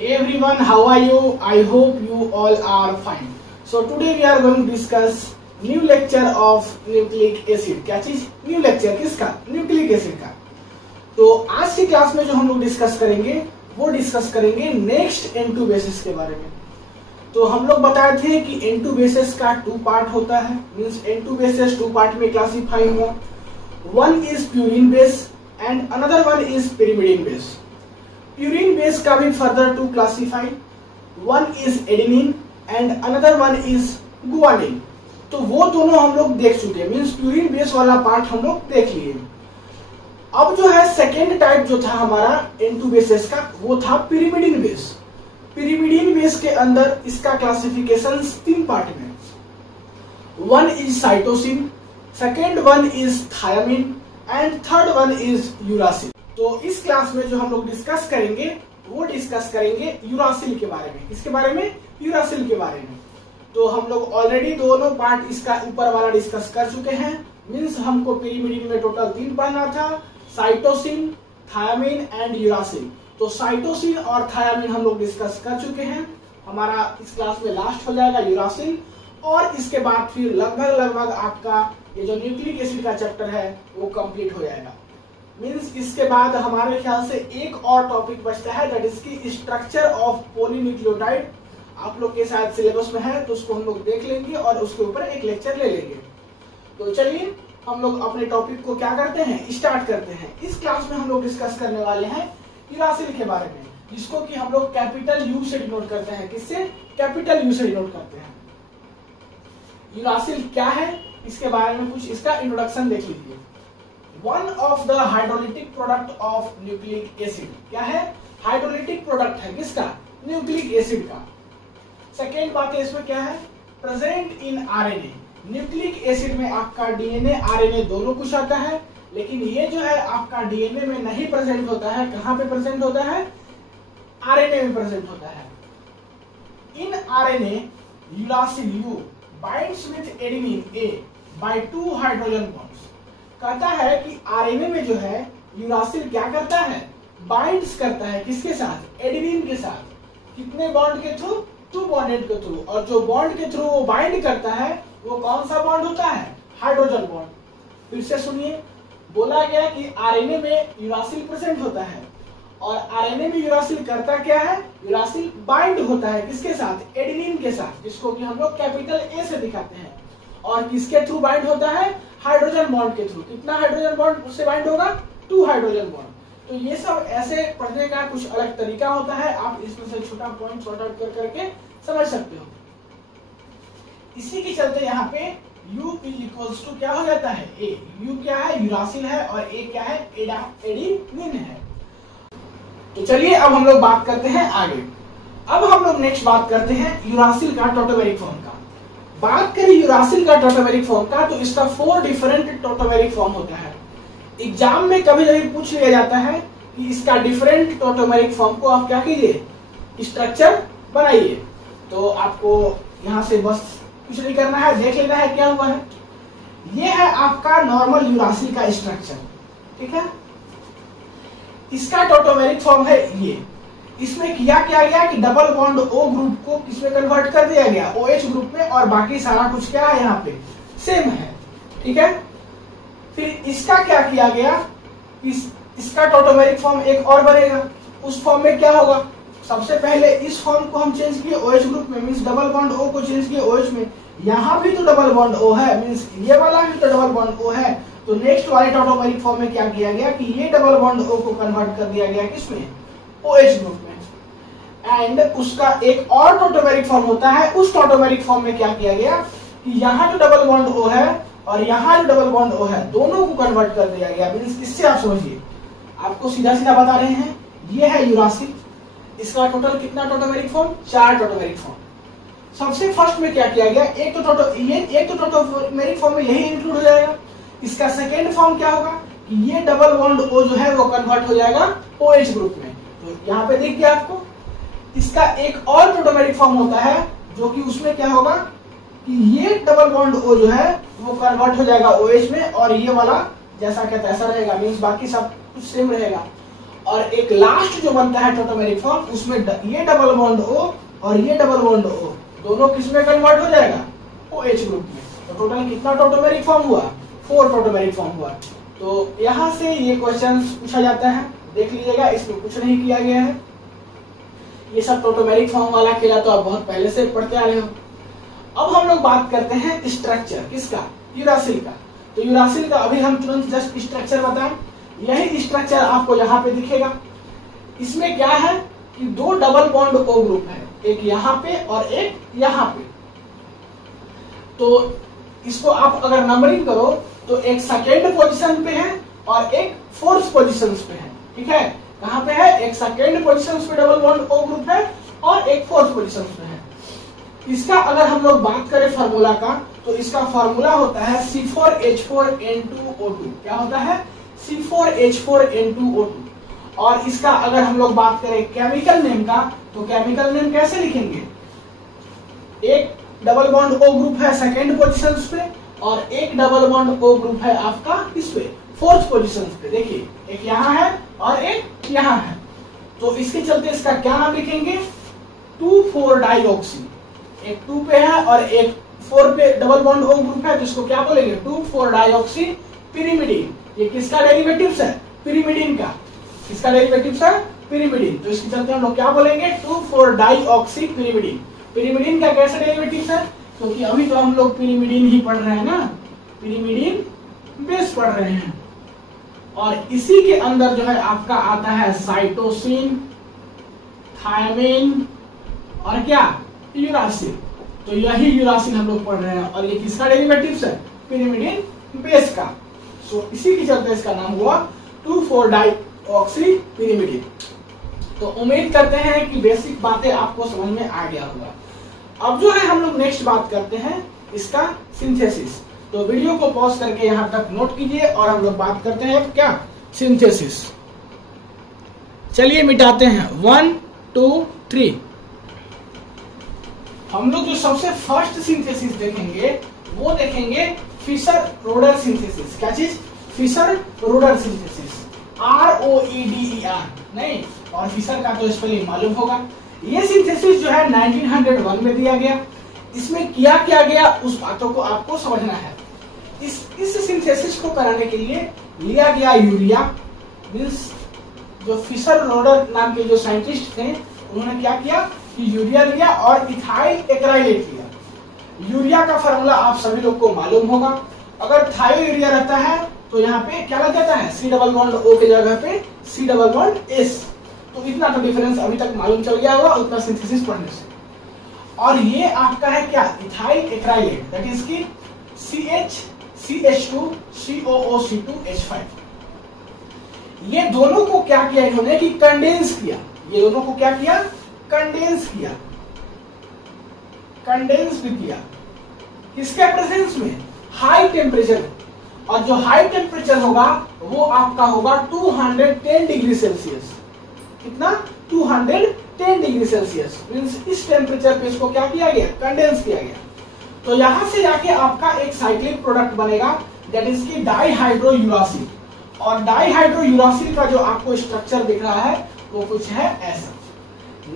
Hey everyone, how are you? I hope you all are fine. So today we are going to discuss new lecture of nucleic acid. क्या चीज? New lecture किसका? Nucleic acid का. तो आज की class में जो हम लोग डिस्कस करेंगे वो डिस्कस करेंगे नेक्स्ट N2 बेसिस के बारे में. तो हम लोग बताए थे कि N2 बेसिस का 2 पार्ट होता है, मींस N2 बेसिस 2 पार्ट में क्लासिफाई हुआ. One is purine base and another one is pyrimidine base. Purine base का भी further to classify. One is adenine and another one is guanine. तो वो दोनों हम लोग देख चुके, मींस प्यूरिन बेस वाला पार्ट हम लोग देख लिए. अब जो है सेकेंड टाइप जो था हमारा N2 बेसिस का, वो था pyrimidine बेस. pyrimidine बेस के अंदर इसका क्लासिफिकेशन 3 पार्ट में. One is cytosine, second one is thiamine and third one is uracil. तो इस क्लास में जो हम लोग डिस्कस करेंगे वो डिस्कस करेंगे यूरासिल के बारे में. किसके बारे में? यूरासिल के बारे में. तो हम लोग ऑलरेडी दोनों पार्ट इसका ऊपर वाला डिस्कस कर चुके हैं. मींस हमको pyrimidine में टोटल 3 पढ़ना था, साइटोसिन, थायामिन एंड यूरासिल. तो साइटोसिन और थायामिन हम लोग डिस्कस कर चुके हैं. हमारा इस क्लास में लास्ट हो जाएगा यूरासिल, और इसके बाद फिर लगभग आपका ये जो न्यूक्लिक एसिड का चैप्टर है वो कंप्लीट हो जाएगा. मींस इसके बाद हमारे ख्याल से एक और टॉपिक बचता है, दैट इज की स्ट्रक्चर ऑफ पॉलीन्यूक्लियोटाइड. आप लोग के शायद सिलेबस में है तो उसको हम लोग देख लेंगे और उसके ऊपर एक लेक्चर ले लेंगे. तो चलिए हम लोग अपने टॉपिक को क्या करते हैं, स्टार्ट करते हैं. इस क्लास में हम लोग डिस्कस करने वाले हैं यूरासिल के बारे में, जिसको कि हम लोग कैपिटल यू से डिनोट करते हैं. किससे? कैपिटल यू से डिनोट करते हैं. यूरासिल क्या है, इसके बारे में कुछ इसका इंट्रोडक्शन देख लीजिए. One of the hydrolytic product of nucleic acid. क्या है? हाइड्रोलिटिक प्रोडक्ट है. किसका? न्यूक्लिक एसिड का. सेकेंड बात है इसमें क्या है, present in RNA. Nucleic acid में आपका डीएनए आरएनए दोनों कुछ आता है, लेकिन ये जो है आपका डीएनए में नहीं प्रेजेंट होता है. कहां पे प्रेजेंट होता है? आरएनए में प्रेजेंट होता है. In RNA uracil U binds with adenine A by 2 hydrogen bonds. कहता है कि आरएनए में जो है यूरासिल क्या करता है, बाइंड्स करता है. किसके साथ? एडेनिन के साथ. कितने बॉन्ड के थ्रू? 2 बॉन्डेड के थ्रू. और जो बॉन्ड के थ्रू वो बाइंड करता है वो कौन सा बॉन्ड होता है? Hydrogen bond. फिर से सुनिए, बोला गया कि आरएनए में यूरासिल प्रेजेंट होता है, और आरएनए में यूरासिल करता क्या है? यूरासिल बाइंड होता है. किसके साथ? एडेनिन के साथ, जिसको कि हम लोग कैपिटल ए से दिखाते हैं. और किसके थ्रू बाइंड होता है? हाइड्रोजन बॉन्ड के थ्रू. कितना हाइड्रोजन बॉन्ड उससे बाइंड होगा? 2 हाइड्रोजन बॉन्ड. तो ये सब ऐसे पढ़ने का कुछ अलग तरीका होता है. आप इसमें से छोटा पॉइंट सॉर्ट आउट कर करके समझ सकते हो. इसी के चलते यहाँ पे U इज इक्वल्स टू क्या हो जाता है? A. U क्या है? यूरासिल है, और A क्या है? एडेनिन है. तो चलिए अब हम लोग बात करते हैं आगे. अब हम लोग नेक्स्ट बात करते हैं यूरासिल का टोटोमेरिक फॉर्म का. बात करें यूरासिल का टोटोमेरिक फॉर्म का, तो इसका 4 डिफरेंट टोटोमेरिक फॉर्म होता है. एग्जाम में कभी कभी पूछ लिया जाता है कि इसका डिफरेंट टोटोमेरिक फॉर्म को आप क्या कीजिए, स्ट्रक्चर बनाइए. तो आपको यहाँ से बस कुछ नहीं करना है, देख लेना है क्या हुआ है. ये है आपका नॉर्मल यूरासिल का स्ट्रक्चर. ठीक है, इसका टोटोमेरिक फॉर्म है ये. इसमें किया क्या गया कि डबल बॉन्ड O ग्रुप को किसमें कन्वर्ट कर दिया गया? OH ग्रुप में, और बाकी सारा कुछ क्या है यहाँ पे? सेम है. ठीक है, फिर इसका क्या किया गया, इसका टोटोमेरिक फॉर्म एक और बनेगा. उस फॉर्म में क्या होगा? सबसे पहले इस फॉर्म को हम चेंज किए OH ग्रुप में, मींस डबल बॉन्ड O को चेंज किए OH में. यहाँ भी तो डबल बॉन्ड O है, मींस ये वाला भी तो डबल बॉन्ड O है. तो नेक्स्ट वाले टोटोमेरिक फॉर्म में क्या किया गया कि ये डबल बॉन्ड O को कन्वर्ट कर दिया गया किसमें? OH ग्रुप में. एंड उसका एक और टोटोमेरिक फॉर्म होता है. उस टोटोमेरिक फॉर्म में क्या किया गया कि यहाँ जो डबल बॉन्ड O है और यहाँ जो डबल बॉन्ड O है, दोनों को कन्वर्ट कर दिया गया. मींस इससे आप समझिए, आपको सीधा सीधा बता रहे हैं, ये है यूरासिल. इसका टोटल कितना टोटोमेरिक फॉर्म? 4 टोटोमेरिक फॉर्म. सबसे फर्स्ट में क्या किया गया, एक तो टोटोमेरिक फॉर्म में यही इंक्लूड हो जाएगा. इसका सेकेंड फॉर्म क्या होगा कि ये डबल बॉन्ड O जो है वो कन्वर्ट हो जाएगा OH ग्रुप में. तो यहाँ पे दिख गया आपको. इसका एक और टोटोमेरिक फॉर्म होता है जो कि उसमें क्या होगा कि ये डबल बॉन्ड O जो है वो कन्वर्ट हो जाएगा OH में, और ये वाला जैसा क्या तैसा रहेगा. मींस बाकी सब कुछ सेम रहेगा. और एक लास्ट जो बनता है टोटोमेरिक फॉर्म, उसमें ये डबल बॉन्ड O और ये डबल बॉन्ड O दोनों किस में कन्वर्ट हो जाएगा, OH ग्रुप में। तो टोटल कितना टोटोमेरिक फॉर्म हुआ, 4 टोटोमेरिक फॉर्म हुआ। तो यहां से ये क्वेश्चन पूछा जाता है, देख लीजिएगा, इसमें कुछ नहीं किया गया है। ये सब टोटोमेरिक फॉर्म वाला खेला तो आप बहुत पहले से पढ़ते आ रहे हो। अब हम लोग बात करते हैं स्ट्रक्चर किसका, यूरासिल का। तो यूरासिल का अभी हम तुरंत जस्ट स्ट्रक्चर बताएं। यही स्ट्रक्चर आपको यहाँ पे दिखेगा। इसमें क्या है कि 2 डबल बॉन्ड O ग्रुप है, एक यहाँ पे और एक यहाँ पे। तो इसको आप अगर नंबरिंग करो तो एक सेकेंड पोजीशन पे है और एक फोर्थ पोजीशन पे है, ठीक है। कहाँ पे है, एक सेकेंड पोजीशन पे डबल बॉन्ड O ग्रुप है और एक फोर्थ पोजीशन पे है। इसका अगर हम लोग बात करें फार्मूला का, तो इसका फार्मूला होता है C4H4N2O2। क्या होता है, C4H4N2O2। और इसका अगर हम लोग बात करें केमिकल नेम का, तो केमिकल नेम कैसे लिखेंगे, एक डबल बॉन्ड O ग्रुप है सेकेंड पोजीशन पे और एक डबल बॉन्ड O ग्रुप है आपका इस पे फोर्थ पोजीशन पे। देखिए एक यहाँ है और एक यहाँ है, तो इसके चलते इसका क्या नाम लिखेंगे, 2,4-डाइऑक्सी। एक 2 पे है और एक 4 पे डबल बॉन्ड O ग्रुप है, तो इसको क्या बोलेंगे, 2,4-डाइऑक्सी पिरिमिडीन। ये किसका डेरिवेटिव्स है, पिरिमिडीन का। किसका डेरिवेटिव्स है, पिरिमिडीन। तो इसके चलते हम लोग क्या बोलेंगे, 2,4-डाइऑक्सी पिरिमिडीन। पिरिमिडीन का कैसे डेरिवेटिव्स है, क्योंकि अभी तो हम लोग पिरिमिडीन ही पढ़ रहे हैं ना, पिरिमिडीन बेस पढ़ रहे हैं। और इसी के अंदर जो है आपका आता है साइटोसिन, थायमिन और क्या, यूरासिल। तो यही यूरासिल हम लोग पढ़ रहे हैं और ये किसका डेरिवेटिव्स है, पिरिमिडीन बेस का। सो इसी के चलते इसका नाम हुआ 2,4-डाइऑक्सी पिरिमिडीन। तो उम्मीद करते हैं कि बेसिक बातें आपको समझ में आ गया होगा। अब जो है हम लोग नेक्स्ट बात करते हैं इसका सिंथेसिस। तो वीडियो को पॉज करके यहां तक नोट कीजिए और हम लोग बात करते हैं क्या, सिंथेसिस। चलिए मिटाते हैं 1 2 3। हम लोग जो सबसे फर्स्ट सिंथेसिस देखेंगे वो देखेंगे फिशर रोडर सिंथेसिस। क्या चीज, फिशर रोडर सिंथेसिस, ROEDER नहीं, और फिशर का तो स्पेलिंग मालूम होगा। ये सिंथेसिस जो है 1901 में दिया गया। इसमें किया क्या गया उस बातों को आपको समझना है। इस सिंथेसिस को कराने के लिए लिया गया यूरिया, मींस जो फिशर रोडर नाम के जो साइंटिस्ट थे उन्होंने क्या किया कि यूरिया लिया और इथाइल एक्राइलेट लिया। यूरिया का फार्मूला आप सभी लोग को मालूम होगा। अगर थायो यूरिया रहता है तो यहाँ पे क्या लग जाता है, C डबल बॉन्ड O के जगह पे C डबल बॉन्ड S। तो इतना तो डिफरेंस अभी तक मालूम चल गया होगा उतना सिंथेसिस पढ़ने से। और ये आपका है क्या, इथाइल एक्राइलेट, दैट इज की CH2 COOC2H5। ये दोनों को क्या किया इन्होंने कि कंडेंस किया। ये दोनों को क्या किया, कंडेंस किया, कंडेंस भी किया। किसके प्रेजेंस में, हाई टेम्परेचर। और जो हाई टेम्परेचर होगा वो आपका होगा 210 डिग्री सेल्सियस। कितना, 210 डिग्री सेल्सियस। मींस इस टेम्परेचर पे इसको क्या किया गया, कंडेंस किया गया। तो यहां से जाके आपका एक साइक्लिक प्रोडक्ट बनेगा, दैट इज की डाइहाइड्रोयूरासिल। और डाइहाइड्रोयूरासिल का जो आपको स्ट्रक्चर दिख रहा है वो कुछ है ऐसा।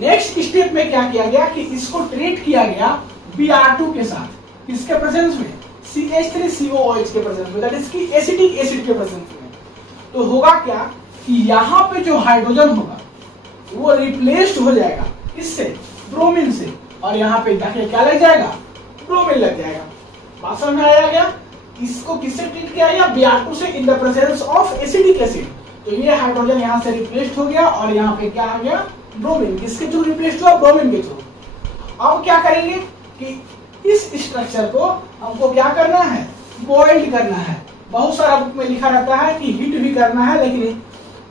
नेक्स्ट स्टेप में क्या किया गया कि इसको ट्रीट किया गया Br2 के साथ। किसके प्रेजेंस में, CH3COOH के प्रेजेंस में, दैट इज की एसिटिक एसिड के प्रेजेंस में। तो होगा क्या कि यहाँ पे जो हाइड्रोजन होगा वो रिप्लेस्ड हो जाएगा इससे, ब्रोमीन से, और यहाँ पे जाके क्या लग जाएगा, ब्रोमीन लग जाएगा। बात समझ में आया क्या, इसको किससे ट्रीट किया गया, Br2 से in the presence of acidic acid. तो ये हाइड्रोजन यहाँ से रिप्लेस्ड हो गया और यहाँ पे क्या आ गया, ब्रोमीन। किसके थ्रू रिप्लेस्ड हुआ, ब्रोमीन के थ्रू। अब क्या करेंगे कि इस स्ट्रक्चर को हमको क्या करना है, बॉइल्ड करना है। बहुत सारा बुक में लिखा रहता है कि हीट भी करना है, लेकिन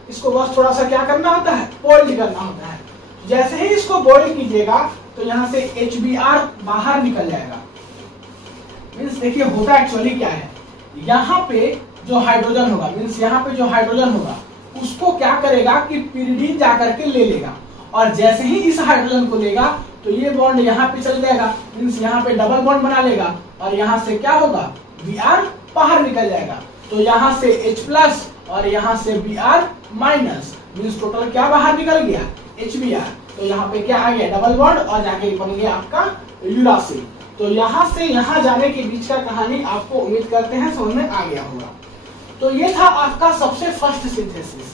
इसको बस थोड़ा सा क्या करना होता है, बॉइल्ड करना होता है। जैसे ही इसको बॉइल कीजिएगा तो यहाँ से HBr बाहर निकल जाएगा। मीन्स देखिए होता एक्चुअली क्या है, यहाँ पे जो हाइड्रोजन होगा, मीन्स यहाँ पे जो हाइड्रोजन होगा उसको क्या करेगा कि पिरिडीन जाकर के ले लेगा। और जैसे ही इस हाइड्रोजन को लेगा तो ये बॉन्ड यहाँ पे चल जाएगा, मीन्स यहाँ पे डबल बॉन्ड बना लेगा और यहाँ से क्या होगा, Br बाहर निकल जाएगा। तो यहाँ से H+ और यहाँ से Br माइनस, मीन्स टोटल क्या बाहर निकल गया, HBr। तो यहाँ पे क्या आ गया, डबल बॉन्ड, और जाके बन गया आपका यूरासिल। तो यहाँ से यहाँ जाने के बीच का कहानी आपको उम्मीद करते हैं समझ में आ गया होगा। तो ये था आपका सबसे फर्स्ट सिंथेसिस।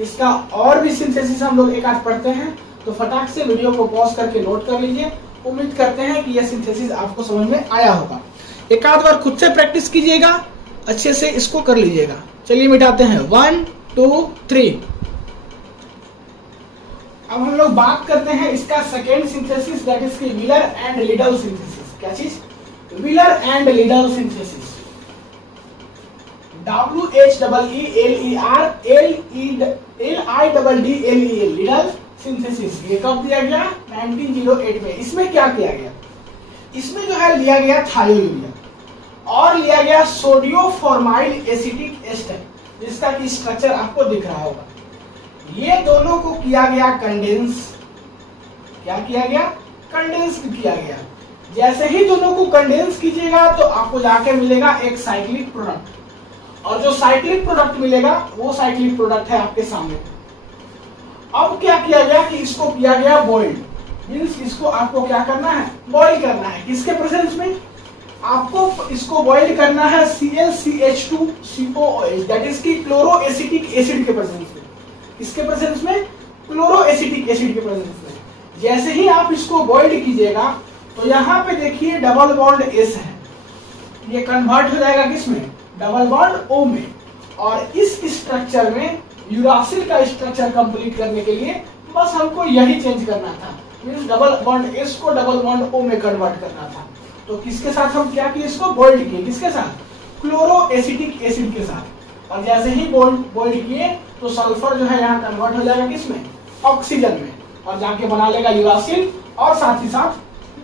इसका और भी सिंथेसिस हम लोग एक आध पढ़ते हैं, तो फटाक से वीडियो को पॉज करके नोट कर लीजिए। उम्मीद करते हैं कि यह सिंथेसिस आपको समझ में आया होगा। एक आध बार खुद से प्रैक्टिस कीजिएगा, अच्छे से इसको कर लीजिएगा। चलिए मिटाते हैं, 1 2 3। अब हम लोग बात करते हैं इसका सेकेंड सिंथेसिस, दैट इज की व्हीलर एंड लिडल सिंथेसिस। क्या चीज, Wheeler and Liddle synthesis. WHEELER Liddle synthesis. ये कब दिया गया, 1908 में। इसमें क्या किया गया, इसमें जो है लिया गया थायोयूरिया और लिया गया सोडियोफॉर्माइल एसिटिक एस्टर, जिसका की स्ट्रक्चर आपको दिख रहा होगा। ये दोनों को किया गया कंडेंस। क्या किया गया, कंडेंस किया गया। जैसे ही दोनों को कंडेंस कीजिएगा तो आपको जाके मिलेगा एक साइक्लिक प्रोडक्ट, और जो साइक्लिक प्रोडक्ट मिलेगा वो साइक्लिक प्रोडक्ट है आपके सामने। अब क्या किया गया कि इसको किया गया बॉइल्ड, मीन्स इसको आपको क्या करना है, बॉइल करना है। किसके प्रेजेंस में, आपको इसको बॉइल करना है ClCH2COOH, दैट इज की क्लोरो एसिटिक एसिड के प्रेजेंस में। इसके प्रेजेंस में, क्लोरो एसिटिक एसिड के प्रेजेंस में। जैसे ही आप इसको बॉइल्ड कीजिएगा तो यहाँ पे देखिए डबल बॉन्ड S है, ये कन्वर्ट हो जाएगा किसमें, डबल बॉन्ड O में। और इस स्ट्रक्चर में यूरासिल का स्ट्रक्चर कंप्लीट करने के लिए बस हमको यही चेंज करना था, मींस डबल बॉन्ड S को डबल बॉन्ड O में कन्वर्ट करना था। तो किसके साथ हम क्या किए, इसको बॉइल्ड किए, किसके साथ, क्लोरो एसिटिक एसिड के साथ। और जैसे ही बॉइल्ड किए तो सल्फर जो है यहाँ कन्वर्ट हो जाएगा किसमें, ऑक्सीजन में, और जाके बना लेगा यूरासिल और साथ ही साथ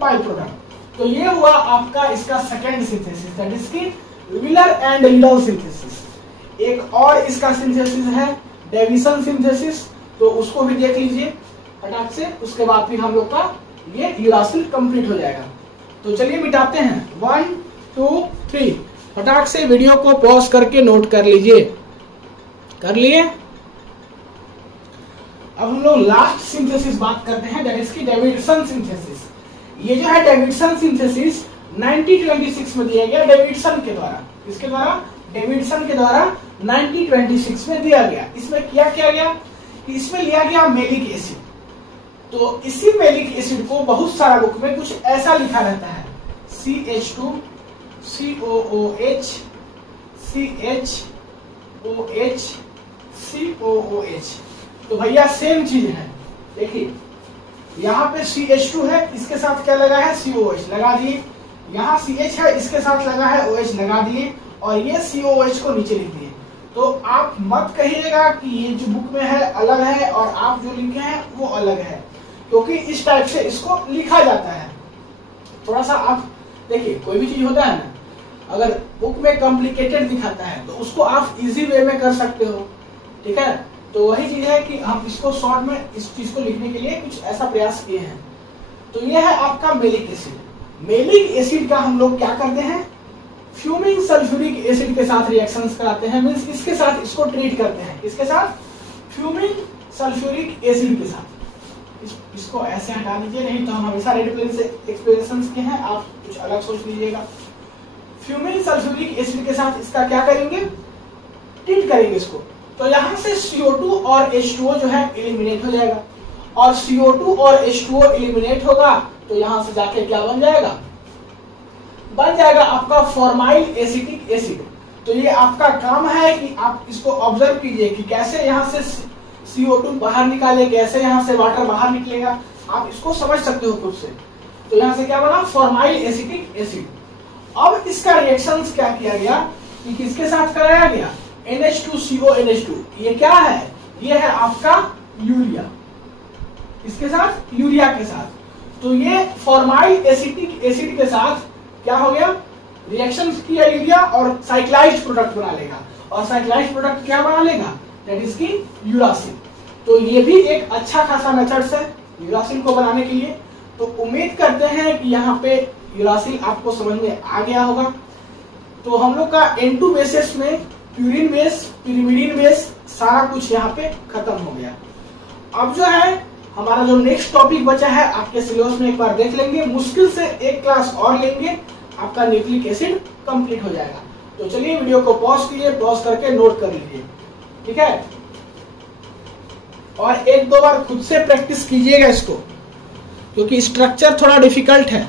बाई प्रोडक्ट। तो ये हुआ आपका इसका सेकेंड सिंथेसिस, दैट इज की व्हीलर एंड लिडल सिंथेसिस। एक और इसका सिंथेसिस है डेविसन सिंथेसिस, तो उसको भी देख लीजिए फटाक से। उसके बाद फिर हम लोग का ये यूरासिल कंप्लीट हो जाएगा। तो चलिए मिटाते हैं, 1 2 3। फटाक से वीडियो को पॉज करके नोट कर लीजिए। कर लिए। अब हम लोग लास्ट सिंथेसिस बात करते हैं, दैट इज की डेविडसन सिंथेसिस। ये जो है डेविडसन सिंथेसिस 1926 में दिया गया डेविडसन के द्वारा। इसके द्वारा, डेविडसन के द्वारा 1926 में दिया गया। इसमें क्या किया गया कि इसमें लिया गया मेलिक एसिड। तो इसी मेलिक एसिड को बहुत सारा बुक में कुछ ऐसा लिखा रहता है, CH2COOH CHOOH। तो भैया सेम चीज है, देखिए यहाँ पे CH2 है, इसके साथ क्या लगा है, COH लगा दिए। यहाँ CH है, इसके साथ लगा है OH लगा दिए, और ये COH को नीचे लिख दिए। तो आप मत कहिएगा कि ये जो बुक में है अलग है और आप जो लिखे हैं वो अलग है, क्योंकि इस टाइप से इसको लिखा जाता है। थोड़ा सा आप देखिए, कोई भी चीज होता है ना, अगर बुक में कॉम्प्लिकेटेड दिखाता है तो उसको आप इजी वे में कर सकते हो, ठीक है। तो वही चीज है कि हम इसको शॉर्ट में इस चीज को लिखने के लिए कुछ ऐसा प्रयास किए हैं। तो ये है आपका मेलिक एसिड। मेलिक एसिड का हम लोग क्या करते हैं, फ्यूमिंग सल्फ्यूरिक एसिड के साथ रिएक्शंस कराते हैं, मींस इसके साथ इसको ट्रीट करते हैं। इसके साथ, फ्यूमिंग सल्फ्यूरिक एसिड के साथ। इसको ऐसे हटा दीजिए, नहीं तो हम हमेशा रेड पेन से एक्सप्लेनेशंस के हैं, आप कुछ अलग सोच लीजिएगा। फ्यूमिंग सल्फ्यूरिक एसिड के साथ इसका क्या करेंगे, ट्रीट करेंगे इसको। तो यहाँ से CO2 और H2O जो है एलिमिनेट हो जाएगा, और CO2 और H2O एलिमिनेट होगा तो यहाँ से जाके क्या बन जाएगा, बन जाएगा आपका फॉर्माइल एसिटिक एसिड। तो ये आपका काम है कि आप इसको ऑब्जर्व कीजिए कि कैसे यहाँ से CO2 बाहर निकाले, कैसे यहाँ से वाटर बाहर निकलेगा, आप इसको समझ सकते हो खुद से। तो यहाँ से क्या बना, फॉर्माइल एसिटिक एसिड। अब इसका रिएक्शंस क्या किया गया कि किसके साथ कराया गया, NH2CONH2। ये क्या है, ये है आपका यूरिया, इसके साथ, यूरिया के साथ। तो ये फॉर्माइल एसिटिक एसिड के साथ क्या हो गया, रिएक्शन किया यूरिया और साइक्लाइज्ड प्रोडक्ट बना लेगा, और साइक्लाइज्ड प्रोडक्ट क्या बना लेगा, दैट इज की यूरासिल। तो ये भी एक अच्छा खासा मेथड्स है यूरासिल को बनाने के लिए। तो उम्मीद करते हैं कि यहाँ पे यूरासिल आपको समझ में आ गया होगा। तो हम लोग का N2 बेसिस में प्यूरिन बेस, पिरिमिडीन बेस सारा कुछ यहाँ पे खत्म हो गया। अब जो है हमारा जो नेक्स्ट टॉपिक बचा है आपके सिलेबस में एक बार देख लेंगे, मुश्किल से एक क्लास और लेंगे, आपका न्यूक्लिक एसिड कंप्लीट हो जाएगा। तो चलिए वीडियो को पॉज कीजिए, पॉज करके नोट कर लीजिए, ठीक है। और एक दो बार खुद से प्रैक्टिस कीजिएगा इसको, क्योंकि स्ट्रक्चर थोड़ा डिफिकल्ट है।